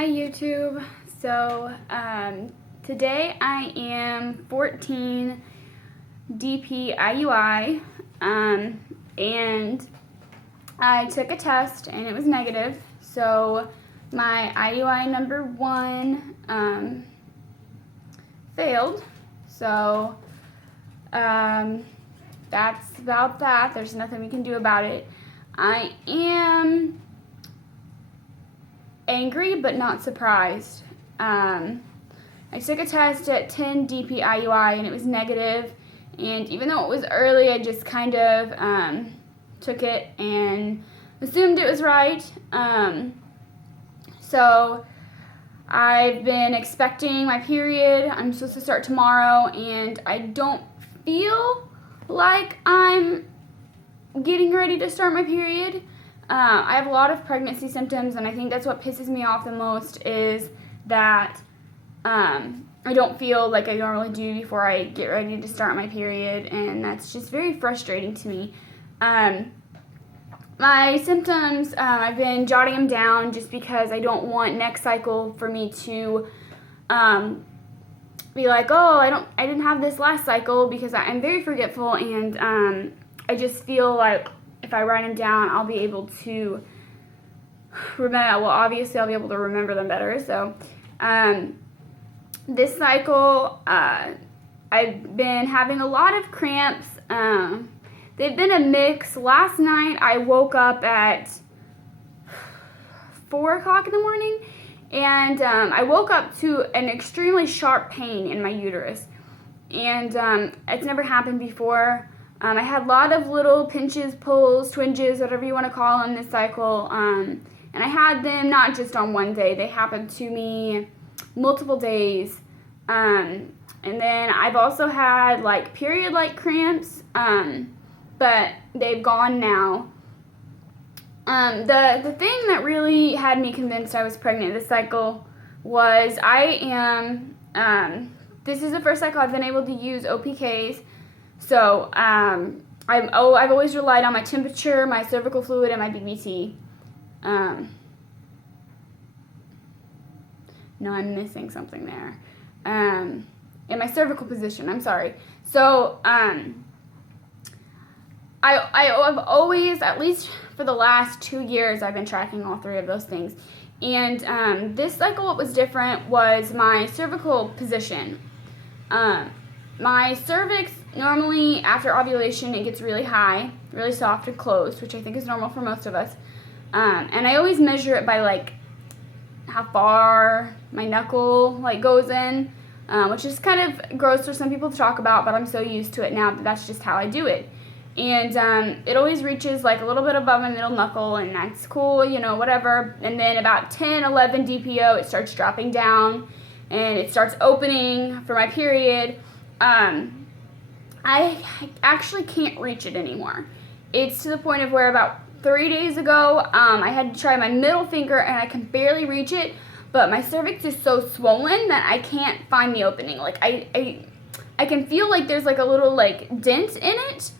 Hi YouTube. So today I am 14 DP IUI and I took a test and it was negative. So my IUI number 1 failed. So that's about that. There's nothing we can do about it. I am angry but not surprised. I took a test at 10 DP IUI and it was negative, and even though it was early, I just kind of took it and assumed it was right. So I've been expecting my period. I'm supposed to start tomorrow and I don't feel like I'm getting ready to start my period. I have a lot of pregnancy symptoms, and I think that's what pisses me off the most is that I don't feel like I normally do before I get ready to start my period, and that's just very frustrating to me. My symptoms, I've been jotting them down just because I don't want next cycle for me to be like, oh, I didn't have this last cycle, because I'm very forgetful, and I just feel like if I write them down, I'll be able to remember. Well, obviously, I'll be able to remember them better. So, this cycle, I've been having a lot of cramps. They've been a mix. Last night, I woke up at 4 o'clock in the morning, and I woke up to an extremely sharp pain in my uterus. And it's never happened before. I had a lot of little pinches, pulls, twinges, whatever you want to call them, this cycle. And I had them not just on one day. They happened to me multiple days. And then I've also had like period-like cramps, but they've gone now. The thing that really had me convinced I was pregnant this cycle was this is the first cycle I've been able to use OPKs. So, I've always relied on my temperature, my cervical fluid, and my BBT. No, I'm missing something there. And my cervical position, I'm sorry. So, I've always, at least for the last 2 years, I've been tracking all 3 of those things. And this cycle, what was different was my cervical position. My cervix, normally after ovulation, it gets really high, really soft and closed, which I think is normal for most of us. And I always measure it by like how far my knuckle like goes in, which is kind of gross for some people to talk about, but I'm so used to it now that that's just how I do it. And it always reaches like a little bit above my middle knuckle, and that's cool, you know, whatever. And then about 10, 11 DPO, it starts dropping down, and it starts opening for my period. I actually can't reach it anymore. It's to the point of where about 3 days ago, I had to try my middle finger and I can barely reach it, but my cervix is so swollen that I can't find the opening. Like I can feel like there's like a little like dent in it,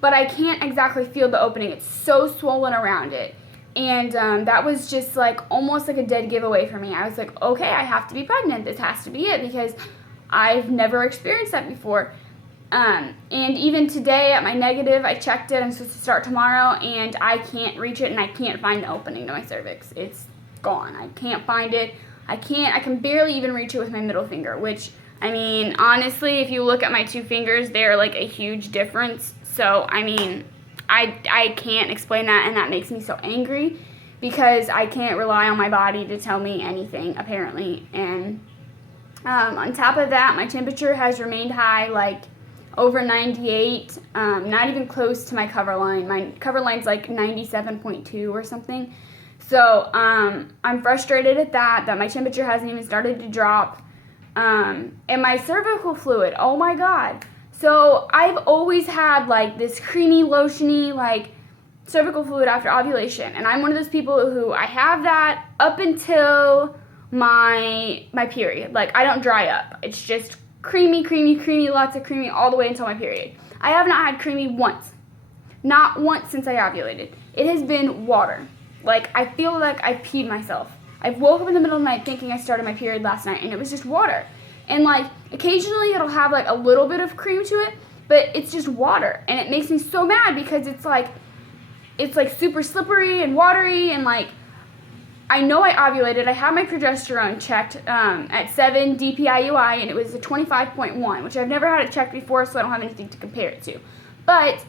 but I can't exactly feel the opening. It's so swollen around it. And that was just like almost like a dead giveaway for me. I was like, okay, I have to be pregnant. This has to be it, because I've never experienced that before. And even today at my negative, I checked it. I'm supposed to start tomorrow, and I can't reach it, and I can't find the opening to my cervix. It's gone. I can't find it. I can barely even reach it with my middle finger, which, I mean, honestly, if you look at my 2 fingers, they're like a huge difference. So, I mean, I can't explain that, and that makes me so angry, because I can't rely on my body to tell me anything, apparently. And on top of that, my temperature has remained high, like over 98, not even close to my cover line. My cover line's like 97.2 or something. So I'm frustrated at that my temperature hasn't even started to drop. And my cervical fluid, oh my God. So I've always had like this creamy, lotiony, like cervical fluid after ovulation. And I'm one of those people who I have that up until my period. Like, I don't dry up. It's just creamy, creamy, creamy, lots of creamy all the way until my period. I have not had creamy once. Not once since I ovulated. It has been water. Like, I feel like I peed myself. I woke up in the middle of the night thinking I started my period last night, and it was just water. And like occasionally it'll have like a little bit of cream to it, but it's just water, and it makes me so mad because it's like super slippery and watery, and like I know I ovulated. I had my progesterone checked at 14dpiui, and it was a 25.1, which I've never had it checked before, so I don't have anything to compare it to. But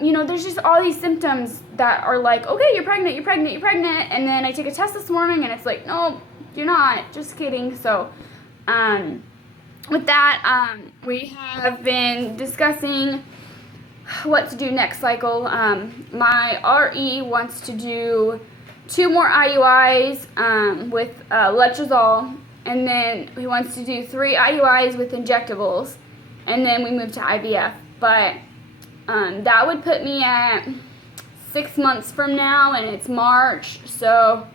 you know, there's just all these symptoms that are like, okay, you're pregnant, and then I take a test this morning, and it's like, no, you're not, just kidding. So with that, we have been discussing what to do next cycle. My RE wants to do 2 more IUIs with letrozole, and then he wants to do 3 IUIs with injectables, and then we move to IVF. But that would put me at 6 months from now, and it's March, so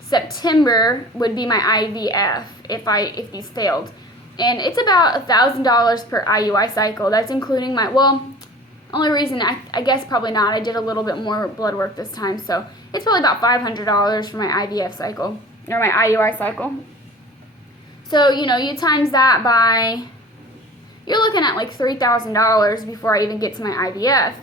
September would be my IVF if these failed. And it's about $1,000 per IUI cycle. That's including my, well, only reason, I guess probably not. I did a little bit more blood work this time, so it's probably about $500 for my IVF cycle, or my IUI cycle. So, you know, you times that by, you're looking at like $3,000 before I even get to my IVF.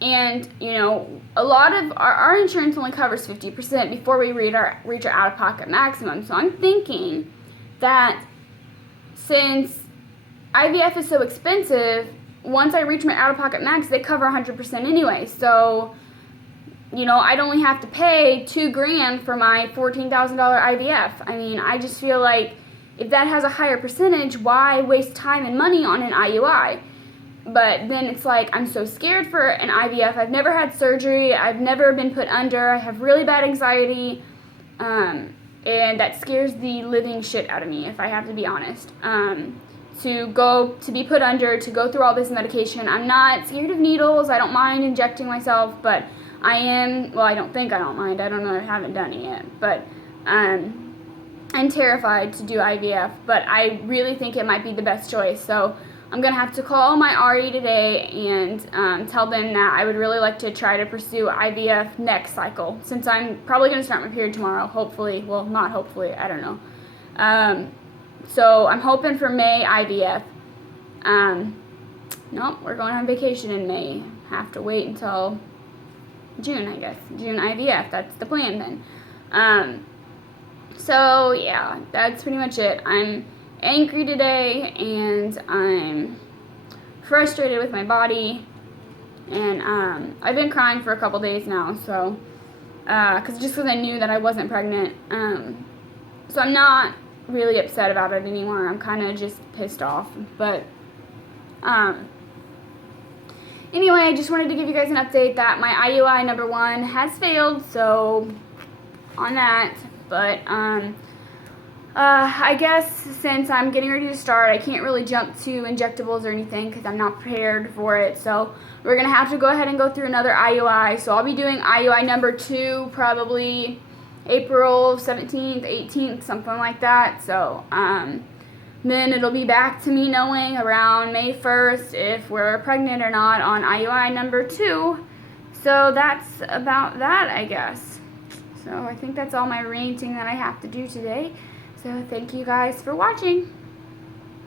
And, you know, a lot of our insurance only covers 50% before we reach our out-of-pocket maximum. So I'm thinking that since IVF is so expensive, once I reach my out-of-pocket max, they cover 100% anyway. So, you know, I'd only have to pay $2,000 for my $14,000 IVF. I mean, I just feel like if that has a higher percentage, why waste time and money on an IUI? But then it's like, I'm so scared for an IVF. I've never had surgery. I've never been put under. I have really bad anxiety. And that scares the living shit out of me, if I have to be honest. To be put under, to go through all this medication. I'm not scared of needles. I don't mind injecting myself, but I am, well, I don't think I don't mind. I don't know. I haven't done it yet. But I'm terrified to do IVF, but I really think it might be the best choice. So I'm going to have to call my RE today and tell them that I would really like to try to pursue IVF next cycle, since I'm probably going to start my period tomorrow, hopefully. Well, not hopefully, I don't know. So I'm hoping for May IVF. Nope, we're going on vacation in May. Have to wait until June, I guess. June IVF, that's the plan then. So yeah, that's pretty much it. I'm angry today, and I'm frustrated with my body, and I've been crying for a couple days now, so because I knew that I wasn't pregnant. So I'm not really upset about it anymore. I'm kind of just pissed off, but anyway, I just wanted to give you guys an update that my IUI number 1 has failed, so on that. But I guess since I'm getting ready to start, I can't really jump to injectables or anything because I'm not prepared for it. So we're going to have to go ahead and go through another IUI. So I'll be doing IUI number 2 probably April 17th, 18th, something like that. So then it'll be back to me knowing around May 1st if we're pregnant or not on IUI number 2. So that's about that, I guess. So I think that's all my ranting that I have to do today. So thank you guys for watching.